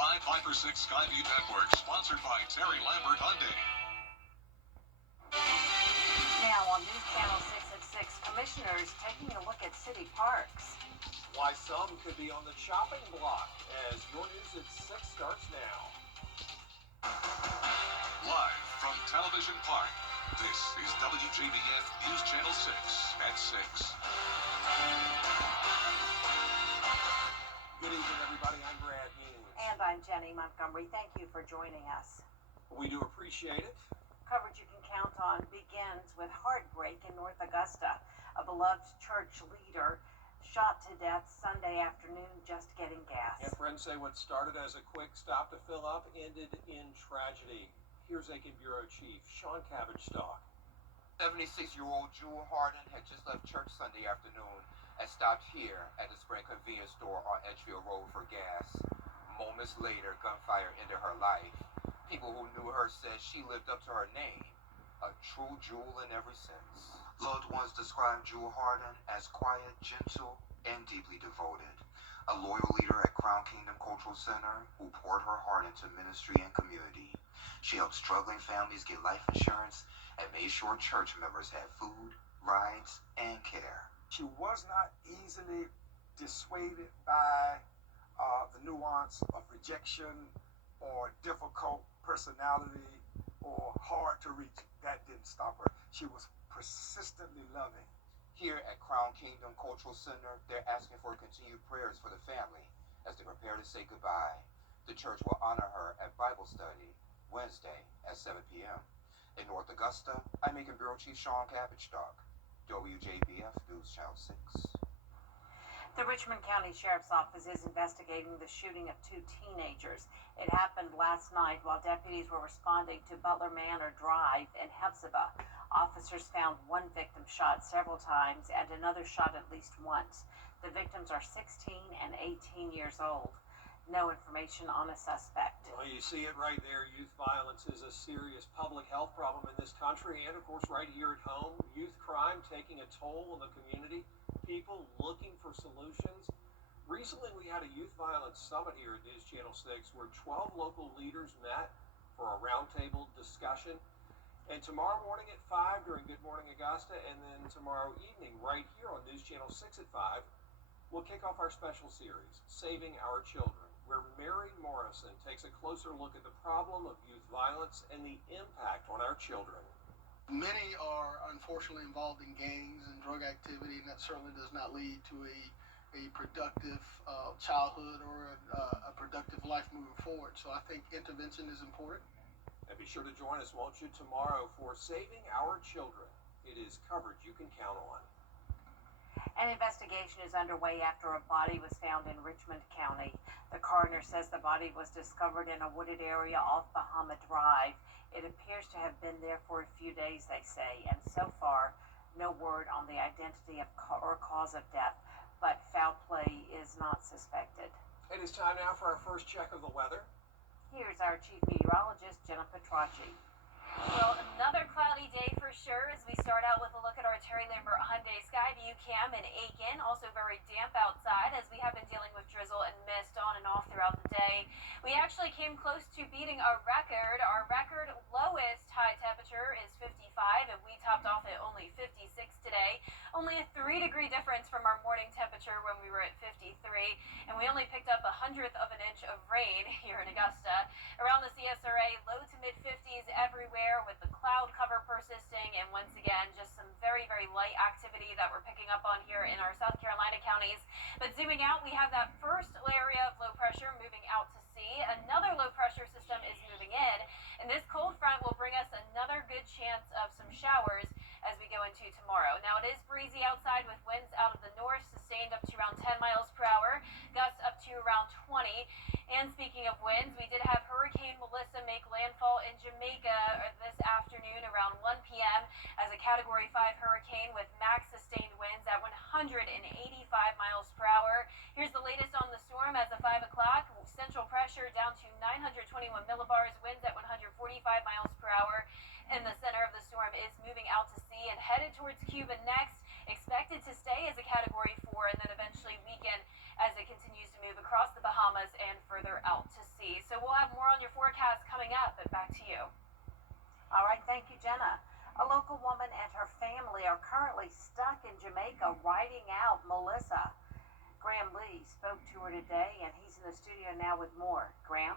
Live 5 for 6 Skyview Network, sponsored by Terry Lambert Hyundai. Now on News Channel 6 at 6, commissioners taking a look at city parks. Why some could be on the chopping block as your News at 6 starts now. Live from Television Park, this is WJBF News Channel 6 at 6. Good evening, everybody. I'm Brad Hughes. And I'm Jenny Montgomery. Thank you for joining us. We do appreciate it. Coverage you can count on begins with heartbreak in North Augusta. A beloved church leader shot to death Sunday afternoon just getting gas. And friends say what started as a quick stop to fill up ended in tragedy. Here's Aiken Bureau Chief Sean Cabbage-Stock. 76-year-old Jewel Harden had just left church Sunday afternoon and stopped here at the Sprint convenience store on Edgefield Road for gas. Moments later, gunfire ended her life. People who knew her said she lived up to her name, a true jewel in every sense. Loved ones described Jewel Harden as quiet, gentle, and deeply devoted. A loyal leader at Crown Kingdom Cultural Center who poured her heart into ministry and community. She helped struggling families get life insurance and made sure church members had food, rides, and care. She was not easily dissuaded by the nuance of rejection or difficult personality or hard to reach. That didn't stop her. She was persistently loving. Here at Crown Kingdom Cultural Center, they're asking for continued prayers for the family as they prepare to say goodbye. The church will honor her at Bible study Wednesday at 7 p.m. In North Augusta, I'm Aiken Bureau Chief Sean Cabbage-Stock, WJBF News Channel 6. The Richmond County Sheriff's Office is investigating the shooting of two teenagers. It happened last night while deputies were responding to Butler Manor Drive in Hephzibah. Officers found one victim shot several times and another shot at least once. The victims are 16 and 18 years old. No information on a suspect. Well, you see it right there. Youth violence is a serious public health problem in this country and, of course, right here at home. Youth crime taking a toll on the community. People looking for solutions. Recently, we had a youth violence summit here at News Channel 6 where 12 local leaders met for a roundtable discussion. And tomorrow morning at 5 during Good Morning Augusta, and then tomorrow evening right here on News Channel 6 at 5, we'll kick off our special series, Saving Our Children, where Mary Morrison takes a closer look at the problem of youth violence and the impact on our children. Many are unfortunately involved in gangs and drug activity, and that certainly does not lead to a productive childhood or a productive life moving forward. So I think intervention is important. And be sure to join us, won't you, tomorrow for Saving Our Children. It is coverage you can count on. An investigation is underway after a body was found in Richmond County. The coroner says the body was discovered in a wooded area off Bahama Drive. It appears to have been there for a few days, they say, and so far, no word on the identity or cause of death, but foul play is not suspected. It is time now for our first check of the weather. Here's our chief meteorologist, Jenna Petracci. Well, another cloudy day for sure as we start out with a look at our Terry Lambert Hyundai Skyview cam in Aiken. Also very damp outside as we have been dealing with drizzle and mist on and off throughout the day. We actually came close to beating a record. Our record lowest high temperature is 55 and we topped off at only 56 today. Only a 3-degree difference from our morning temperature when we were at 53. And we only picked up 1/100 of an inch of rain here in Augusta. Around the CSRA, low to mid 50s everywhere with the cloud cover persisting, and once again just some very, very light activity that we're picking up on here in our South Carolina counties. But zooming out, we have that first area of low pressure moving out to sea. Another low pressure system is moving in, and this cold front will bring us another good chance of some showers as we go into tomorrow. Now, it is breezy outside with winds out of the north sustained up to around 10 miles per hour, gusts up to around 20. And speaking of winds, we did have Hurricane Melissa make landfall in Jamaica this afternoon around 1 p.m. as a Category 5 hurricane with max sustained winds at 185 miles per hour. Here's the latest on the storm as of 5 o'clock. Central pressure down to 921 millibars, winds at 145 miles per hour. And the center of the storm is moving out to sea and headed towards Cuba next. Expected to stay as a Category 4 and then eventually weaken as it continues to move across the Bahamas and further out to sea. see. So we'll have more on your forecast coming up, but back to you. All right, thank you, Jenna. A local woman and her family are currently stuck in Jamaica riding out Melissa. Graham Lee spoke to her today, and he's in the studio now with more. Graham?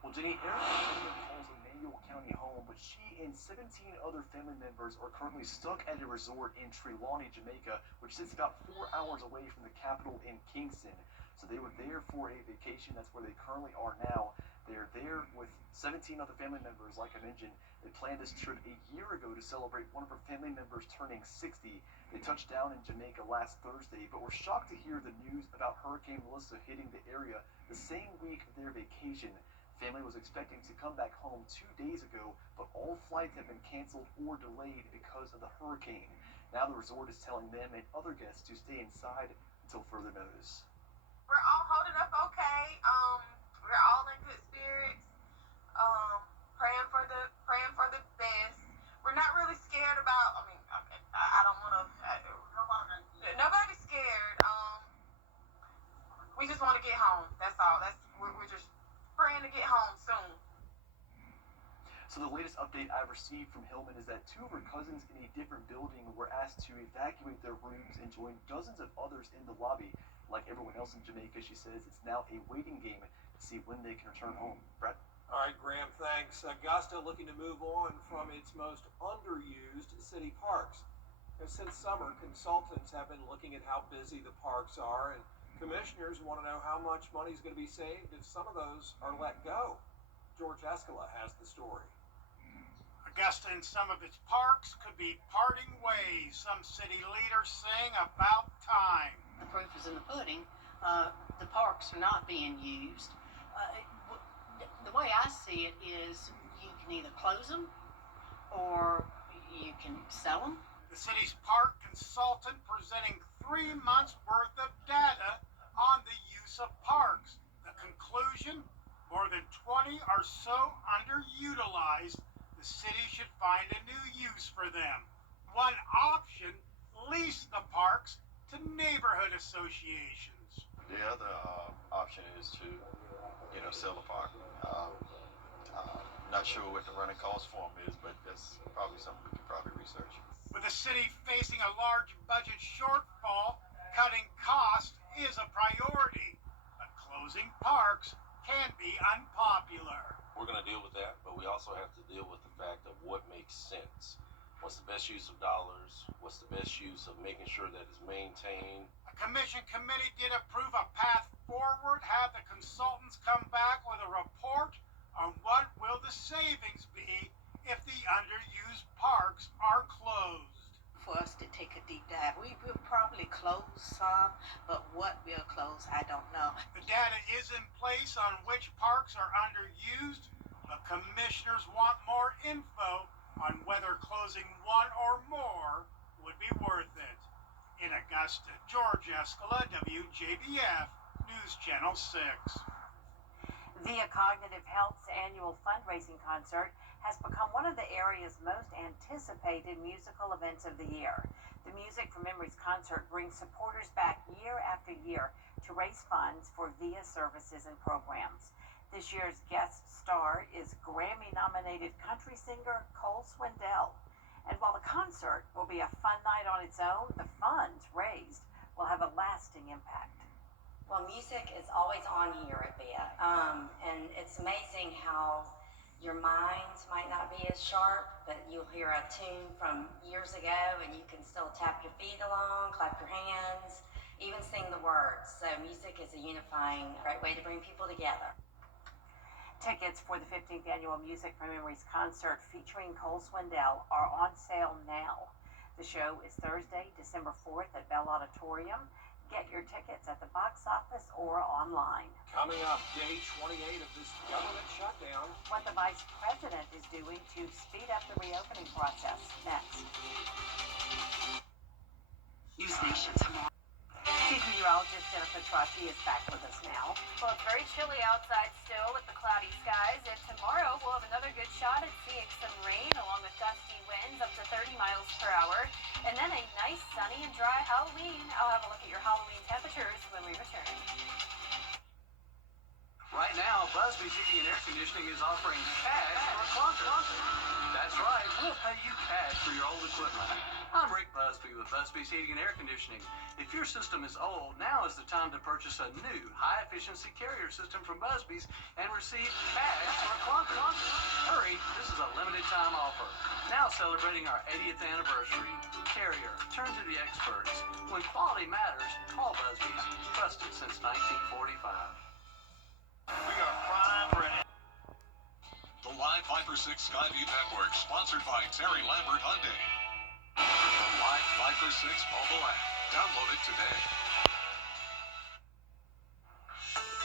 Well, Jenny, Erica calls Emmanuel County home, but she and 17 other family members are currently stuck at a resort in Trelawney, Jamaica, which sits about 4 hours away from the capital in Kingston. So they were there for a vacation. That's where they currently are now. They're there with 17 other family members, like I mentioned. They planned this trip a year ago to celebrate one of her family members turning 60. They touched down in Jamaica last Thursday, but were shocked to hear the news about Hurricane Melissa hitting the area the same week of their vacation. Family was expecting to come back home 2 days ago, but all flights have been canceled or delayed because of the hurricane. Now the resort is telling them and other guests to stay inside until further notice. We're all holding up okay. We're all in good spirits. Praying for the best. We're not really scared about. I don't want to. Nobody's scared. We just want to get home. That's all. We're just praying to get home soon. So the latest update I've received from Hillman is that 2 of her cousins in a different building were asked to evacuate their rooms and join dozens of others in the lobby. Like everyone else in Jamaica, she says it's now a waiting game to see when they can return home. Brett? All right, Graham, thanks. Augusta looking to move on from its most underused city parks. And since summer, consultants have been looking at how busy the parks are, and commissioners want to know how much money is going to be saved if some of those are let go. George Escala has the story. Augusta and some of its parks could be parting ways. Some city leaders saying about time. The proof is in the pudding. The parks are not being used. The way I see it is you can either close them or you can sell them. The city's park consultant presenting 3 months worth of data on the use of parks. The conclusion, more than 20 are so underutilized, the city should find a new use for them. One option, lease the parks to neighborhood associations. The other option is to, sell the park. Not sure what the running cost for them is, but that's probably something we could probably research. With the city facing a large budget shortfall, cutting costs is a priority. But closing parks can be unpopular. We're going to deal with that, but we also have to deal with the fact of what makes sense. What's the best use of dollars? What's the best use of making sure that it's maintained? A commission committee did approve a path forward, have the consultants come back with a report on what will the savings be if the underused parks are closed. For us to take a deep dive, we will probably close some, but what will close, I don't know. The data is in place on which parks are underused, but commissioners want more info on whether closing one or more would be worth it. In Augusta, George Escala, WJBF, News Channel 6. Via Cognitive Health's annual fundraising concert has become one of the area's most anticipated musical events of the year. The Music for Memories concert brings supporters back year after year to raise funds for VIA services and programs. This year's guest star is Grammy-nominated country singer Cole Swindell. And while the concert will be a fun night on its own, the funds raised will have a lasting impact. Well, music is always on here at VIA, and it's amazing how your mind might not be as sharp, but you'll hear a tune from years ago and you can still tap your feet along, clap your hands, even sing the words. So music is a unifying, great way to bring people together. Tickets for the 15th annual Music for Memories concert featuring Cole Swindell are on sale now. The show is Thursday, December 4th at Bell Auditorium. Get your tickets at the box office or online. Coming up, day 28 of this government shutdown. What the Vice President is doing to speed up the reopening process. Next. News Nation tomorrow. TV meteorologist Jennifer Tracci is back with us now. Well, it's very chilly outside still with the cloudy skies, and tomorrow we'll have another good shot at seeing some rain along with gusty winds up to 30 miles per hour, and then a nice sunny and dry Halloween. I'll have a look at your Halloween temperatures when we return. Right now, Busby's Heating and Air Conditioning is offering cash for a clunker. That's right, we'll pay you cash for your old equipment. I'm Rick Busby with Busby's Heating and Air Conditioning. If your system is old, now is the time to purchase a new high-efficiency carrier system from Busby's and receive cash for a clunker. Hurry, this is a limited-time offer. Now celebrating our 80th anniversary. Carrier, turn to the experts. When quality matters, call Busby's. Trusted since 1945. We are prime ready. The Live 5 for 6 Skyview Network, sponsored by Terry Lambert Hyundai. The Live 5 for 6 mobile app. Download it today.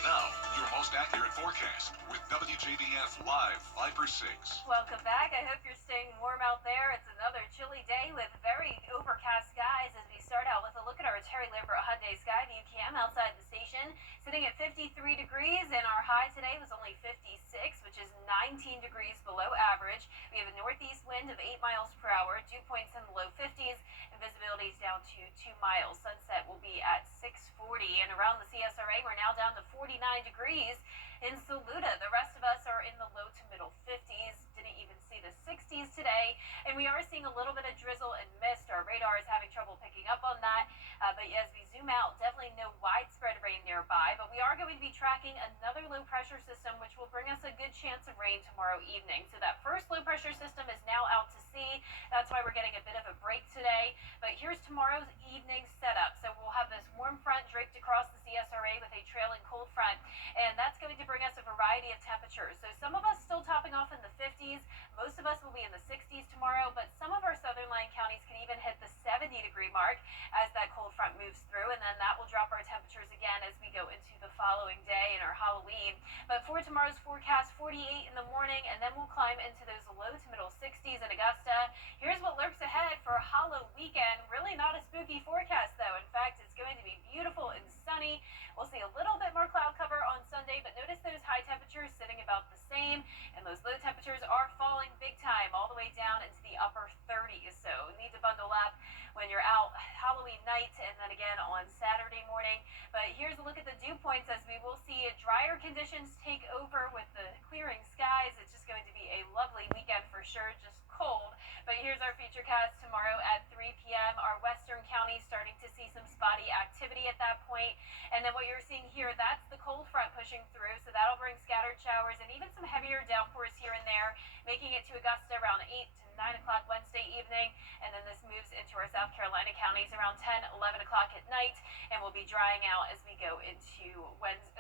Now, your most accurate forecast with WJBF Live 5 for 6. Welcome back. I hope you're staying warm out there. It's another chilly day with very overcast skies as we start out with a look at our Terry Lambert Hyundai Skyview cam outside the station, sitting at 53 degrees, and our high today was only 56, which is 19 degrees below average. We have a northeast wind of 8 miles per hour, dew points in the low 50s, and visibility is down to 2 miles. Sunset will be at 6:40, and around the CSRA, we're now down to 49 degrees. In Saluda, the rest of us are in the low to middle 50s. Didn't even see the 60s today, and we are seeing a little bit of drizzle and mist. Our radar is having trouble picking up on that, but as we zoom out, definitely no widespread rain nearby, but we are going to be tracking another low pressure system, which will bring us a good chance of rain tomorrow evening. So that first low pressure system is now out to sea. That's why we're getting a bit of a break today, but here's tomorrow's evening setup. So we'll have this warm front draped across the CSRA with a trailing cold front, and that's going to bring us a variety of temperatures. So some of us still topping off in the 50s. Most of us will be in the 60s tomorrow, but some of our southern line counties can even hit the 70-degree mark as that cold front moves through, and then that will drop our temperatures again as we go into the following day and our Halloween. But for tomorrow's forecast, 48 in the morning, and then we'll climb into those low to middle 60s in Augusta. Here's what lurks ahead for Halloween weekend. Really not a spooky forecast, though. In fact, it's going to be beautiful and sunny. We'll see a little bit more cloud cover on Sunday, but notice those high temperatures sitting about the same, and those low temperatures are falling big time, all the way down into the upper 30s. So need to bundle up when you're out Halloween night and then again on Saturday morning. But here's a look at the dew points as we will see drier conditions take over with the clearing skies. It's just going to be a lovely weekend for sure, just cold. But here's our futurecast tomorrow at 3 p.m. Our western counties starting to see some spotty activity at that point. And then what you're seeing here, that's the cold front pushing through. So that'll bring scattered showers and even some heavier downpours here and there, making it to Augusta around 8 to 9 o'clock Wednesday evening. And then this moves into our South Carolina counties around 10, 11 o'clock at night, and we'll be drying out as we go into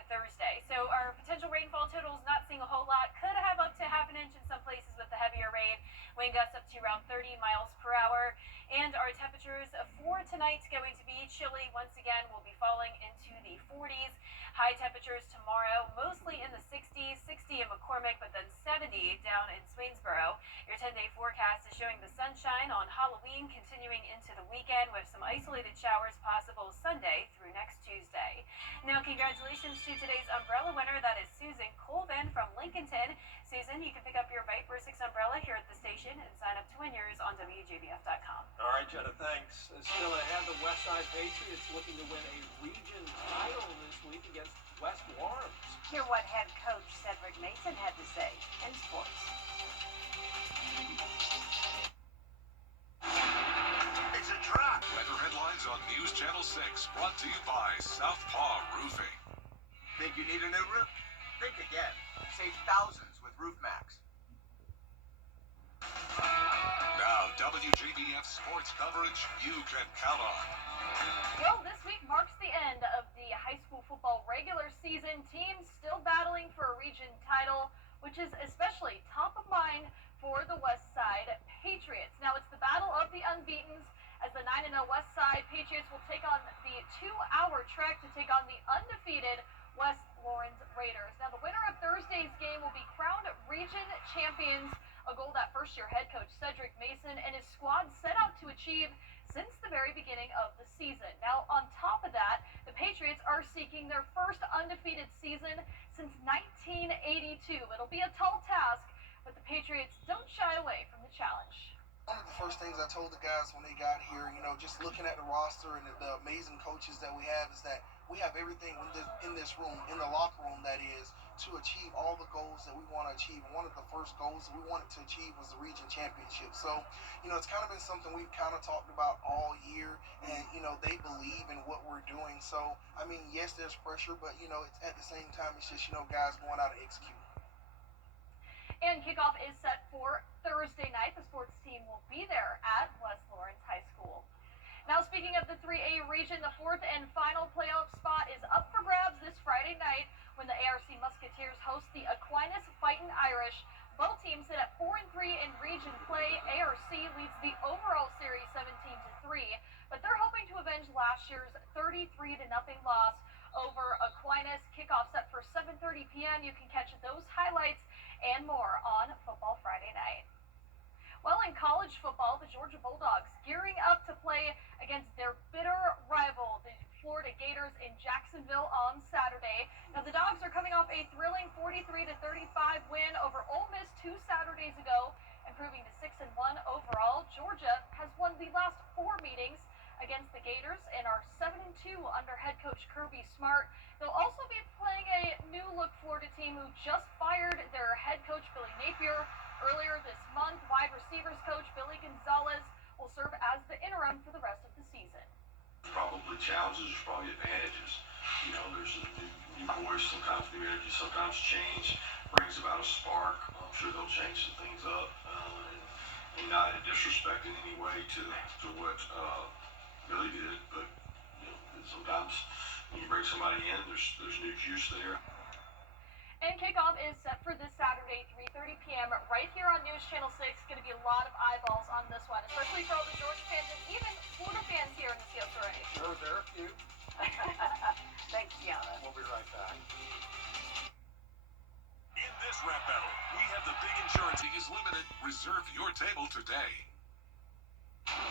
Thursday. So our potential rainfall totals, not seeing a whole lot. Could have up to half an inch in some places with the heavier rain. Wind gusts up to around 30 miles per hour. And our temperatures for tonight going to be chilly. Once again, we'll be falling into the 40s. High temperatures tomorrow, mostly in the 60s, 60 in McCormick, but then 70 down in Swainsboro. Your 10-day forecast is showing the sunshine on Halloween continuing into the weekend with some isolated showers possible Sunday through next Tuesday. Now, congratulations to today's umbrella winner. That is Susan Colvin from Lincolnton. Susan, you can pick up your Bite for 6 umbrella here at the station and sign up to win yours on WJBF.com. All right, Jenna, thanks. Still ahead, the Westside Patriots looking to win a region title this week against West Warms. Hear what head coach Cedric Mason had to say in sports. It's a drop. Weather headlines on News Channel 6, brought to you by Southpaw Roofing. Think you need a new roof? Think again. Save thousands with Roof Max. Now, WJBF sports coverage you can count on. Well, this week marks the end of the high school football regular season. Teams still battling for a region title, which is especially top of mind for the West Side Patriots. Now, it's the battle of the unbeatens as the 9-0 West Side Patriots will take on the 2-hour trek to take on the undefeated West Lawrence Raiders. Now, the winner of Thursday's game will be crowned region champions, a goal that first-year head coach Cedric Mason and his squad set out to achieve since the very beginning of the season. Now, on top of that, the Patriots are seeking their first undefeated season since 1982. It'll be a tall task, but the Patriots don't shy away from the challenge. One of the first things I told the guys when they got here, just looking at the roster and the amazing coaches that we have, is that we have everything in this room, in the locker room, that is, to achieve all the goals that we want to achieve. One of the first goals that we wanted to achieve was the region championship. So, it's kind of been something we've kind of talked about all year, and, they believe in what we're doing. So, I mean, yes, there's pressure, but, it's at the same time, it's just, guys going out and executing. And kickoff is set for Thursday night. The sports team will be there at West Lawrence High School. Now, speaking of the 3A region, the fourth and final playoff spot is up for grabs this Friday night when the ARC Musketeers host the Aquinas Fightin' Irish. Both teams sit at 4-3 in region play. ARC leads the overall series 17-3, but they're hoping to avenge last year's 33-0 loss over Aquinas. Kickoff set for 7:30 p.m. You can catch those highlights and more on Football Friday night. Well, in college football, the Georgia Bulldogs gearing up to play against their bitter rival, the Florida Gators, in Jacksonville on Saturday. Now, the Dogs are coming off a thrilling 43-35 win over Ole Miss 2 Saturdays ago, improving to 6-1 overall. Georgia has won the last 4 meetings against the Gators and are 7-2 under head coach Kirby Smart. They'll also be playing a new-look Florida team who just fired their head coach Billy Napier earlier this month. Wide receivers coach Billy Gonzalez will serve as the interim for the rest of the season. Probably challenges, there's probably advantages. There's a new voice, sometimes new energy, sometimes change brings about a spark. I'm sure they'll change some things up, and not in disrespect in any way to what Billy did, but sometimes when you bring somebody in, there's new juice there. And kickoff is set for this Saturday, 3:30 p.m. right here on News Channel 6. Going to be a lot of eyeballs on this one, especially for all the Georgia fans and even Florida fans here in the CSRA. Sure, there are a few. Thanks, Gianna. We'll be right back. In this rap battle, we have the big insurance is limited. Reserve your table today.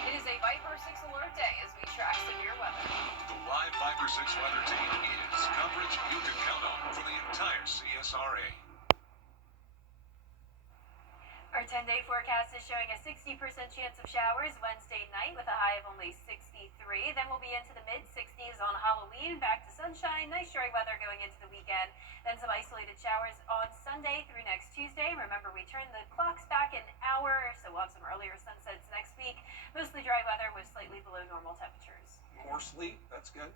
It is a Viper 6 alert day as we track severe weather. The live Viper 6 weather team is coverage you can count on for the entire CSRA. Our 10-day forecast is showing a 60% chance of showers Wednesday night with a high of only 63. Then we'll be into the mid-60s on Halloween, back to sunshine, nice dry weather going into the weekend. Then some isolated showers on Sunday through next Tuesday. Remember, we turn the clocks back an hour, so we'll have some earlier sunsets next week. Mostly dry weather with slightly below normal temperatures. More sleep, that's good.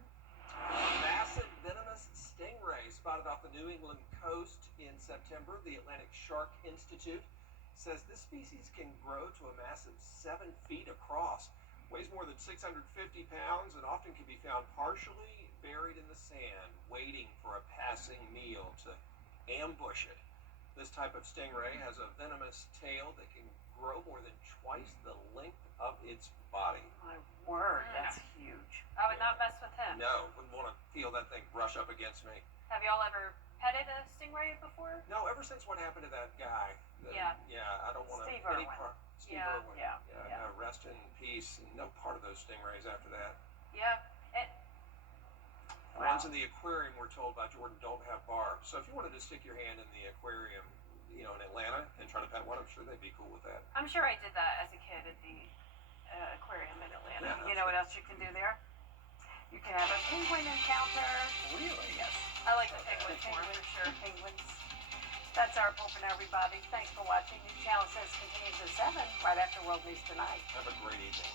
Massive venomous stingray spotted off the New England coast in September. The Atlantic Shark Institute says this species can grow to a massive 7 feet across, weighs more than 650 pounds, and often can be found partially buried in the sand, waiting for a passing meal to ambush it. This type of stingray has a venomous tail that can grow more than twice the length of its body. My word, that's huge. I would not mess with him. No, wouldn't want to feel that thing brush up against me. Have y'all ever petted a stingray before? No, ever since what happened to that guy. Yeah, I don't want to. Steve Irwin. Steve Yeah, Irwin. yeah. No, rest in peace. No part of those stingrays after that. Yeah. The ones in the aquarium, we're told by Jordan, don't have barbs. So if you wanted to stick your hand in the aquarium, in Atlanta and try to pet one, I'm sure they'd be cool with that. I'm sure I did that as a kid at the aquarium in Atlanta. You know what else you can do there? You can have a penguin encounter. Really? Yes. I like the penguins more, for sure. Penguins. That's our open, everybody. Thanks for watching. News Channel 6 continues at 7 right after World News Tonight. Have a great evening.